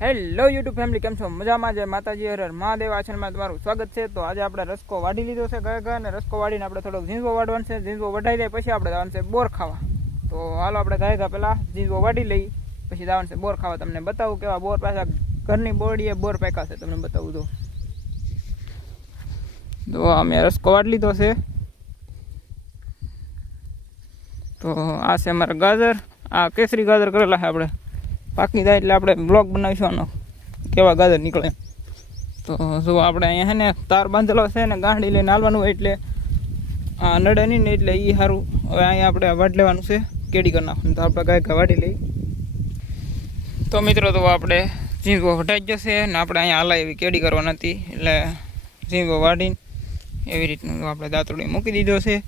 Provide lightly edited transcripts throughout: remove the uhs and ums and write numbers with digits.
Hello YouTube family, કેમ છો? મજામાં? જય માતાજી, હર હર મહાદેવ. આ ચેનલમાં તમારું સ્વાગત છે. તો આજે આપણે રસકો વાઢી લીધો છે ગયા અને રસકો વાઢીને આપણે થોડોક ઝીંઝવો વાઢવાનો છે. ઝીંઝવો વઢાઈ જાય પછી આપણે જવાનું છે બોર ખાવા. તો હાલો આપણે ગયા પહેલાં ઝીંઝવો વાઢી લઈ, પછી જવાનું છે બોર ખાવા. તમને બતાવું કેવા બોર પાછા ઘરની બોરડીએ બોર પાક્યા છે, તમને બતાવું તો અમે રસકો વાઢી લીધો છે. તો આ છે અમારા ગાજર, આ કેસરી ગાજર કરેલા છે આપણે. પાકી જાય એટલે આપણે બ્લોગ બનાવીશું આનો, કેવા ગાજર નીકળે. તો જો આપણે અહીંયા છે ને તાર બાંધેલો છે ને ગાંઠડી લઈને હાલવાનું હોય એટલે આ નડે નહીં ને, એટલે એ સારું. હવે અહીંયા આપણે વાઢી લેવાનું છે, કેડી કરી નાખવાનું. તો આપણે ગાય વાઢી લઈ. તો મિત્રો, તો આપણે ઝીંઝવો વઢાઈ જશે ને આપણે અહીંયા હાલા એવી કેડી કરવાની હતી, એટલે ઝીંઝવો વાઢીને એવી રીતનું આપણે દાંતરડી મૂકી દીધો છે.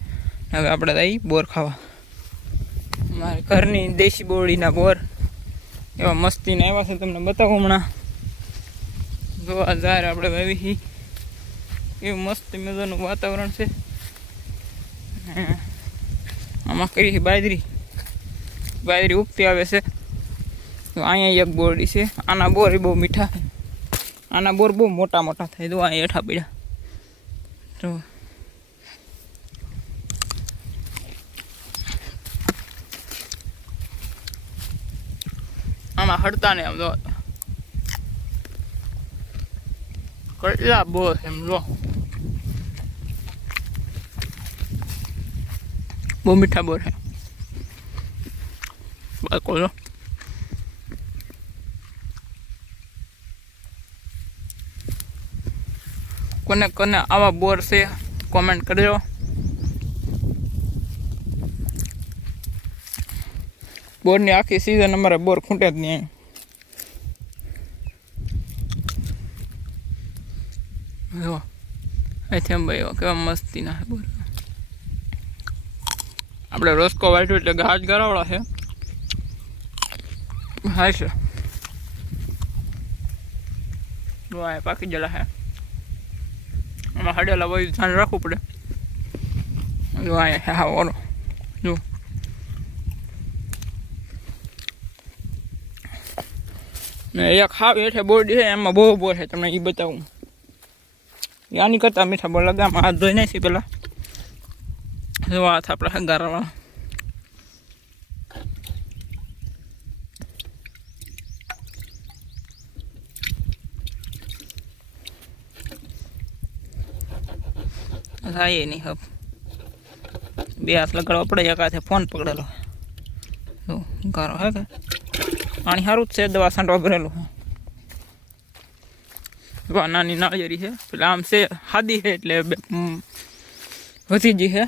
હવે આપણે જઈ બોર ખાવા. મારે ઘરની દેશી બોરડીના બોર એવા મસ્તીને આવ્યા છે, તમને બતાવું હમણાં. જોવા જાય આપણે વાવી એવું મસ્ત મજાનું વાતાવરણ છે. આમાં કરી બાજરી ઉગતી આવે છે. તો અહીંયા એક બોરડી છે, આના બોર બહુ મીઠા, આના બોર બહુ મોટા મોટા થાય. તો અહીંયા હેઠા પીડા તો આમાં હડતા ને આમ જો કેટલા બોર એમ જો, બહુ મીઠા બોર છે. બાકો જો કોને કોને આવા બોર છે કોમેન્ટ કરજો. બોરની આખી સિઝન અમારે બોર ખૂટે જ નહીં. જો અહીંથી અંબાઈ કેવા મસ્તીના બોર. આપણે રસકો વાઢ્યો એટલે ઘાસ ગરાવડા છે. હા છે, પાકી ગયેલા છે. આમાં હડેલા બધું ધ્યાન રાખવું પડે. જો અહીંયા હા ઓરો જો એક હાવ હેઠે બોરડી છે, એમાં બહુ બોર છે. તમને એ બતાવું. આની કરતાં મીઠા બોર લગામાં હાથ ધોઈ નાખી પેલા. જો હાથ આપણે હંગારવાળા. થાય નહીં હબ બે હાથ લગાડવા પડે. એક હાથે ફોન પકડેલો ગારો હે કે પાણી સારું જ છે. દવા છાંટવા ભરેલું છે. નાની નાળિયેરી છે, પેલા આમ છે હાદી છે એટલે વધી ગઈ છે.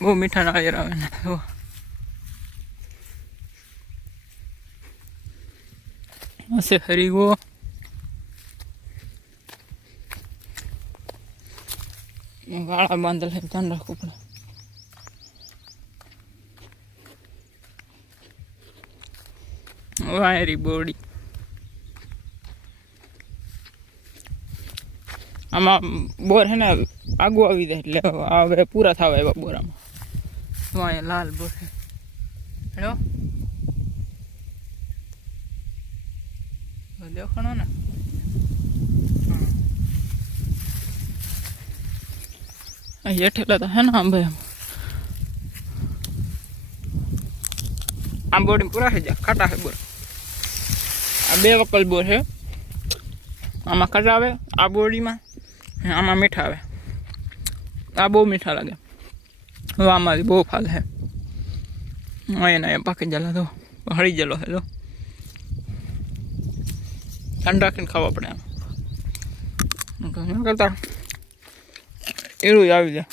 બહુ મીઠા નાળિયેર આવે ને. હશે હરીગો ગાળા બાંધેલ છે, ધ્યાન રાખવું પડે. વાયરી બોરડી આમાં બોર છે ને આગું આવી જાય એટલે હવે પૂરા થવા એવા બોર આમાં. તો અહીંયા લાલ બોર છે. હેલો દેખાણો ને. અહીં હેઠેલા તો હે ને આમ ભાઈ આમ બોરડી પૂરા થઈ જાય. ખાટા છે બોર. આ બે વકલ બોર છે. આમાં ખાટા આવે આ બોરડીમાં, આમાં મીઠા આવે. આ બહુ મીઠા લાગે. હવે આમાંથી બહુ ફાલ છે. એના એ પાકી ગયેલા તો હળી ગયેલો છે. તો ઠંડ રાખીને ખાવા પડે. આમ કરતા એરું આવી જાય.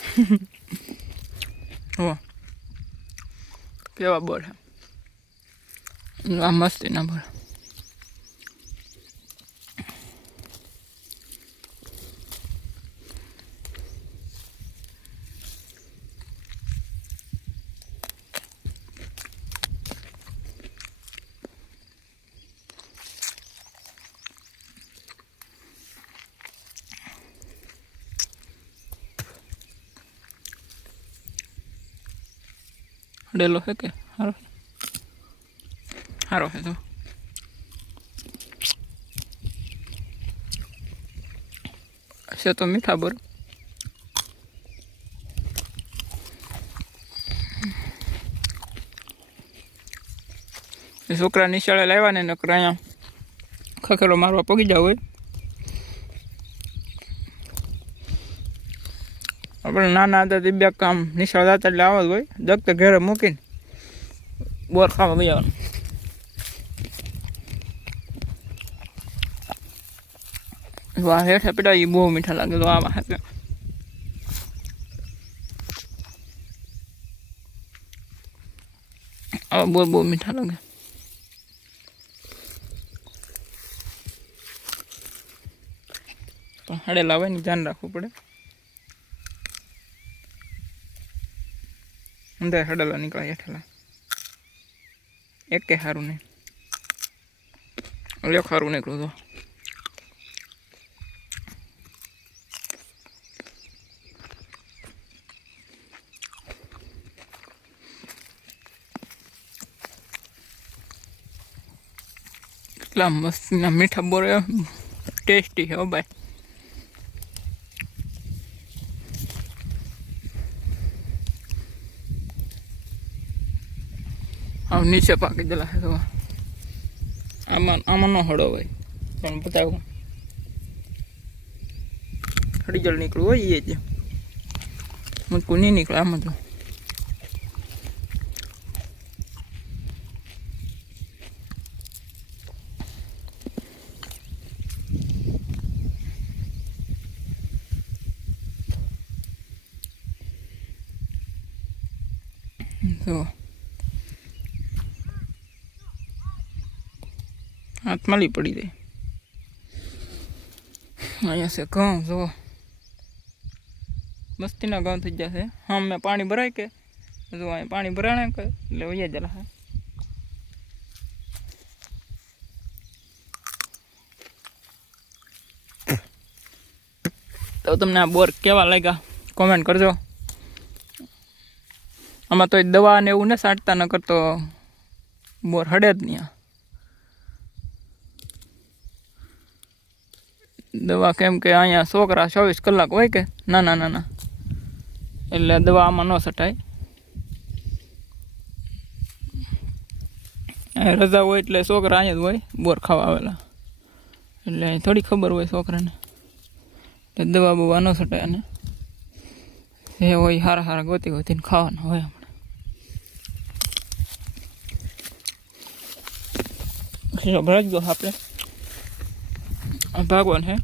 હો કેવા બોર છે આ મસ્તી ના બોર. હડેલો છે કે સારો સારો છે તો છે તો મીઠા બોર. છોકરા નિશાળે લાવ્યા ને નકર અહીંયા ખખેરો મારવા પગી જાવ હોય. આપણે નાના હતા તે બે કામ નિશાળ જતા એટલે આવવા જ હોય. દગતે ઘરે મૂકીને બોર ખાવા ગઈ આવવાનું. વાહ હેઠા પેટા એ બહુ મીઠા લાગે. તો આવા હાથે આવા બોર બહુ મીઠા લાગે. પણ હળેલા હોય ને ધ્યાન રાખવું પડે. અંદર હડેલા નીકળે હેઠેલા એક કે સારું નહીં. લ્યો સારું નીકળું તો કેટલા મસ્તીના મીઠા બોર ટેસ્ટી છે ભાઈ. આમ નીચે પાકી ગયેલા છે. તો આમાં ન હળો હોય પણ બતાવું હળી જળ નીકળવું હોય એ જ મૂકું નહીં નીકળે આમાં. તો હાથમાં લી પડી જાય. અહીંયા છે ઘઉં. જો મસ્તીના ઘઉં થઈ જશે. હા મેં પાણી ભરાય કે જો અહીંયા પાણી ભરાણે કે એટલે વૈયા જલા. તો તમને આ બોર કેવા લાગ્યા કોમેન્ટ કરજો. આમાં તો દવા ને એવું ને છાંટતા ન કરતો બોર હડે જ નહીં. દવા કેમ કે અહીંયા છોકરા 24 કલાક હોય કે નાના એટલે દવા આમાં ન છટાય. રજા હોય એટલે છોકરા અહીંયા જ હોય બોર ખાવા આવેલા એટલે થોડી ખબર હોય છોકરાને. એટલે દવા બવા ન છટાય અને એ હોય સારા ગોતીને ખાવાના હોય. હમણાં ભરાજ ગયો આપણે ભાગવાન હે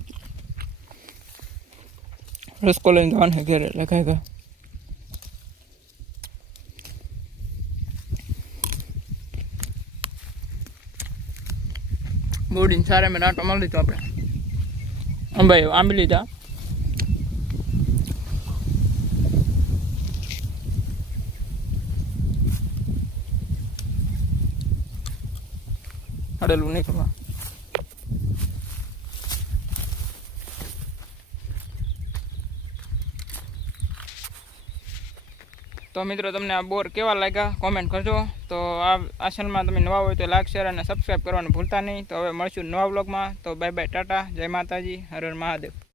રસકો લઈને જવાનું હે ઘેરે એટલે કાંઈ બોડીને સારે મેં નાટો મારી લીધો આપણે. ભાઈ આંબી લીધા. હડેલું નહીં કરવા. તો મિત્રો તમને આ બોર કેવા લાગ્યા કોમેન્ટ કરજો. તો આ ચેનલમાં તમે નવા હોય તો લાઈક શેર અને સબસ્ક્રાઈબ કરવાનું ભૂલતા નહીં. તો હવે મળશું નવા વ્લોગમાં. તો બાય બાય ટાટા જય માતાજી હર હર મહાદેવ.